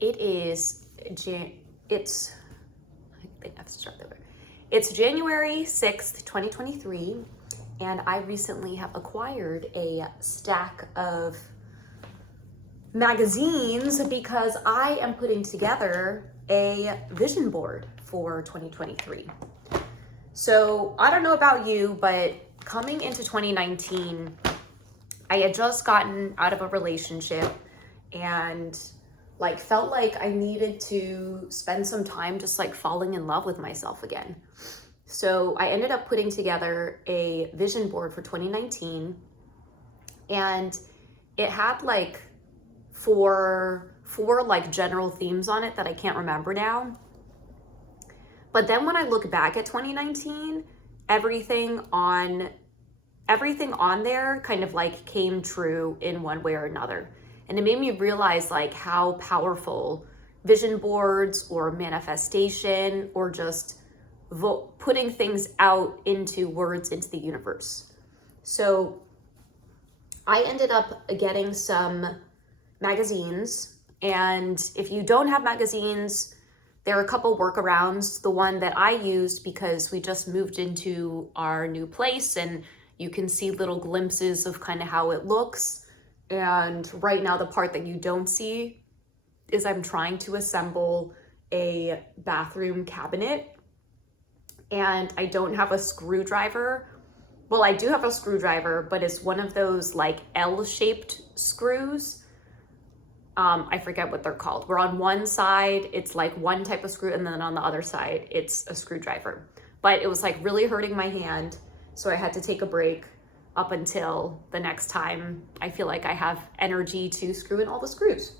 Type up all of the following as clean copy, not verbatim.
It is, it's, I think I have to start over. It's January 6th, 2023, and I recently have acquired a stack of magazines because I am putting together a vision board for 2023. So I don't know about you, but coming into 2019, I had just gotten out of a relationship and like felt like I needed to spend some time just like falling in love with myself again. So I ended up putting together a vision board for 2019, and it had like four like general themes on it that I can't remember now. But then when I look back at 2019, everything on there kind of like came true in one way or another. And it made me realize like how powerful vision boards or manifestation or just putting things out into words into the universe. So I ended up getting some magazines, and if you don't have magazines, there are a couple workarounds. The one that I used, because we just moved into our new place and you can see little glimpses of kind of how it looks. And right now the part that you don't see is I'm trying to assemble a bathroom cabinet, and I don't have a screwdriver. Well, I do have a screwdriver, but it's one of those like L-shaped screws. I forget what they're called. Where on one side, it's like one type of screw, and then on the other side, it's a screwdriver. But it was like really hurting my hand, so I had to take a break up until the next time I feel like I have energy to screw in all the screws.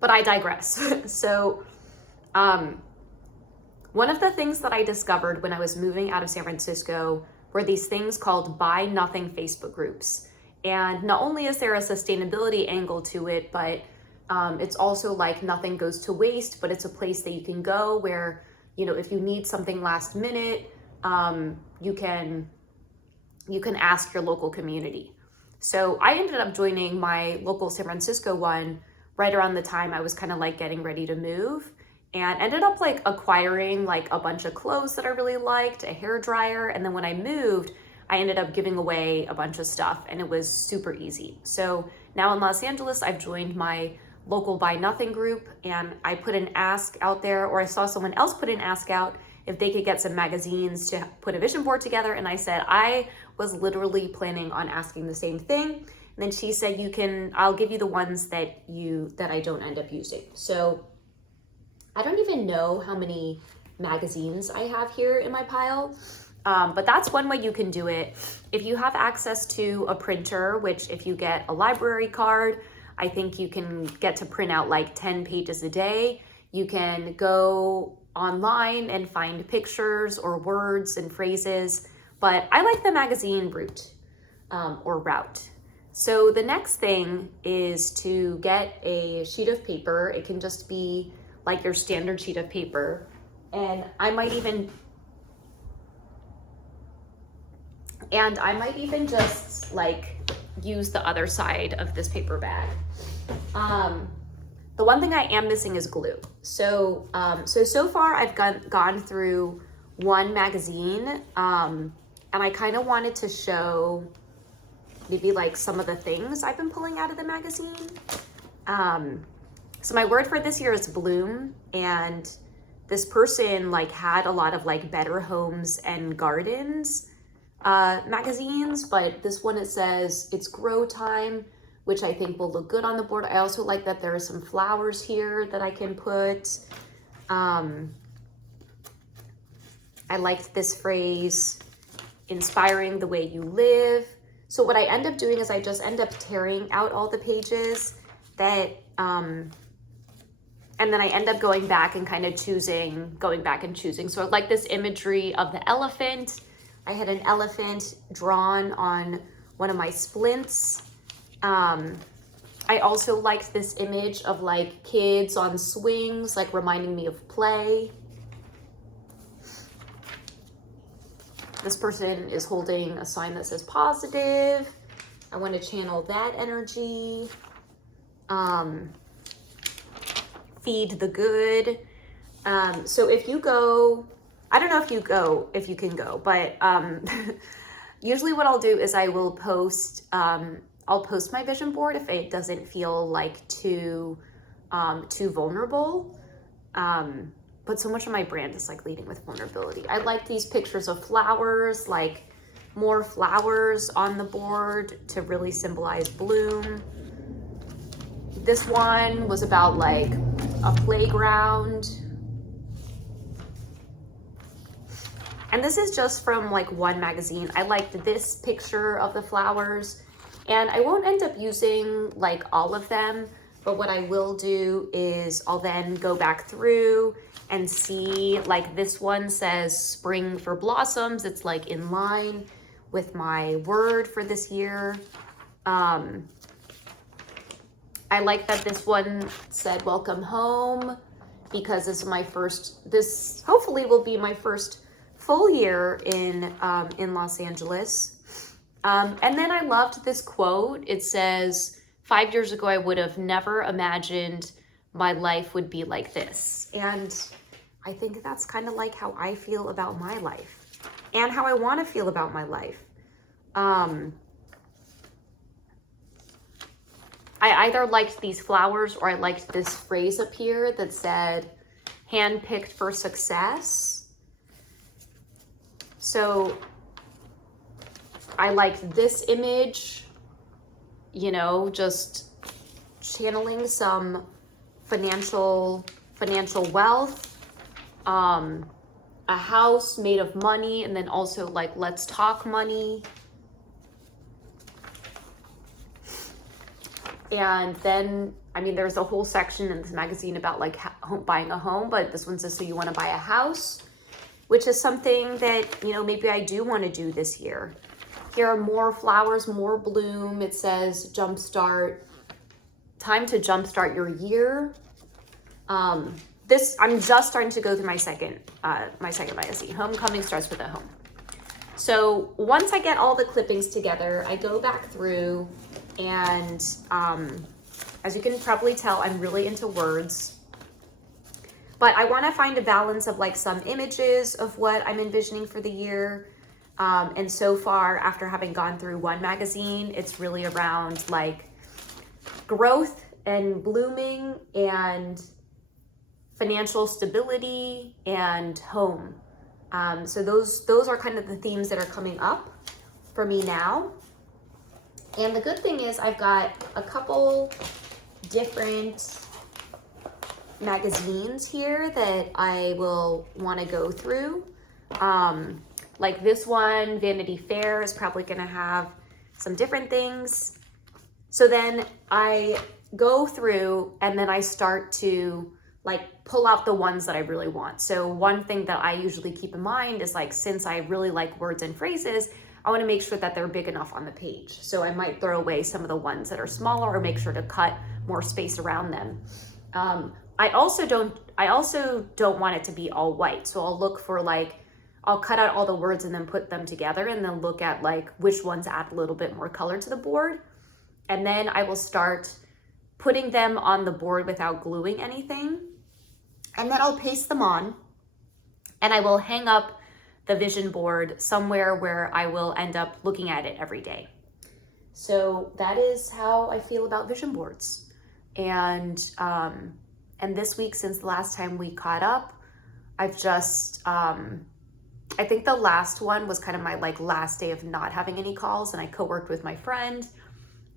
But I digress. So, one of the things that I discovered when I was moving out of San Francisco were these things called Buy Nothing Facebook groups. And not only is there a sustainability angle to it, but it's also like nothing goes to waste, but it's a place that you can go where, you know, if you need something last minute, you can ask your local community. So I ended up joining my local San Francisco one right around the time I was kind of like getting ready to move, and ended up like acquiring like a bunch of clothes that I really liked, a hair dryer, and then when I moved, I ended up giving away a bunch of stuff, and it was super easy. So now in Los Angeles, I've joined my local Buy Nothing group, and I put an ask out there, or I saw someone else put an ask out if they could get some magazines to put a vision board together. And I said, I was literally planning on asking the same thing. And then she said, I'll give you the ones that I don't end up using. So I don't even know how many magazines I have here in my pile. But that's one way you can do it. If you have access to a printer, which if you get a library card, I think you can get to print out like 10 pages a day. You can go online and find pictures or words and phrases, but I like the magazine route or route. So the next thing is to get a sheet of paper. It can just be like your standard sheet of paper. And I might even just like use the other side of this paper bag. The one thing I am missing is glue. So far I've gone through one magazine, and I kind of wanted to show maybe like some of the things I've been pulling out of the magazine. So my word for this year is bloom, and this person like had a lot of like Better Homes and Gardens magazines, but this one, it says it's grow time, which I think will look good on the board. I also like that there are some flowers here that I can put. I liked this phrase, inspiring the way you live. So what I end up doing is I just end up tearing out all the pages that, and then I end up going back and choosing. So I like this imagery of the elephant. I had an elephant drawn on one of my splints. I also liked this image of like kids on swings, like reminding me of play. This person is holding a sign that says positive. I want to channel that energy. feed the good. So if you go, I don't know if you can go, but usually what I'll do is I will post, I'll post my vision board if it doesn't feel like too vulnerable. But so much of my brand is like leading with vulnerability. I like these pictures of flowers, like more flowers on the board to really symbolize bloom. This one was about like a playground. And this is just from like one magazine. I liked this picture of the flowers, and I won't end up using like all of them, but what I will do is I'll then go back through and see, like this one says spring for blossoms. It's like in line with my word for this year. I like that this one said welcome home, because this hopefully will be my first full year in Los Angeles. And then I loved this quote. It says, 5 years ago, I would have never imagined my life would be like this. And I think that's kind of like how I feel about my life and how I want to feel about my life. I either liked these flowers or I liked this phrase up here that said, handpicked for success. So I liked this image, you know, just channeling some financial wealth, a house made of money, and then also like, let's talk money. And then, I mean, there's a whole section in this magazine about like buying a home, but this one says, so you want to buy a house, which is something that, you know, maybe I do want to do this year. Here are more flowers, more bloom. It says jumpstart, time to jumpstart your year. I'm just starting to go through my second magazine. Homecoming starts with a home. So once I get all the clippings together, I go back through and as you can probably tell, I'm really into words. But I want to find a balance of like some images of what I'm envisioning for the year. And so far, after having gone through one magazine, it's really around like growth and blooming and financial stability and home. So those are kind of the themes that are coming up for me now. And the good thing is I've got a couple different magazines here that I will want to go through. Like this one, Vanity Fair, is probably going to have some different things. So then I go through and then I start to like pull out the ones that I really want. So one thing that I usually keep in mind is like, since I really like words and phrases, I want to make sure that they're big enough on the page. So I might throw away some of the ones that are smaller or make sure to cut more space around them. I also don't want it to be all white. So I'll look for like, I'll cut out all the words and then put them together and then look at like which ones add a little bit more color to the board. And then I will start putting them on the board without gluing anything. And then I'll paste them on and I will hang up the vision board somewhere where I will end up looking at it every day. So that is how I feel about vision boards. And this week, since the last time we caught up, I've just, I think the last one was kind of my like last day of not having any calls, and I co-worked with my friend.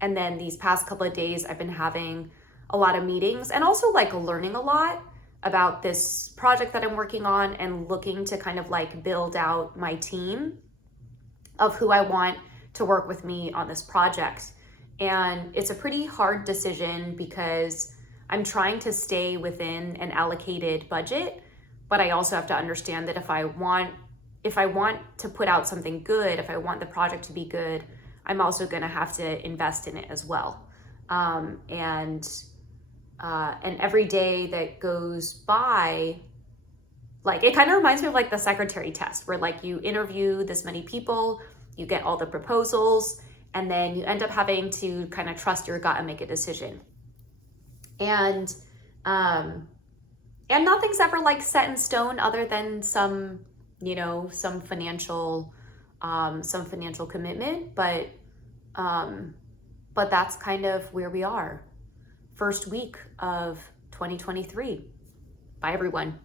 And then these past couple of days, I've been having a lot of meetings and also like learning a lot about this project that I'm working on and looking to kind of like build out my team of who I want to work with me on this project. And it's a pretty hard decision because I'm trying to stay within an allocated budget, but I also have to understand that if I want to put out something good, if I want the project to be good, I'm also going to have to invest in it as well. And every day that goes by, like, it kind of reminds me of like the secretary test where like you interview this many people, you get all the proposals, and then you end up having to kind of trust your gut and make a decision. And And nothing's ever like set in stone other than some, some financial commitment, but that's kind of where we are. First week of 2023. Bye, everyone.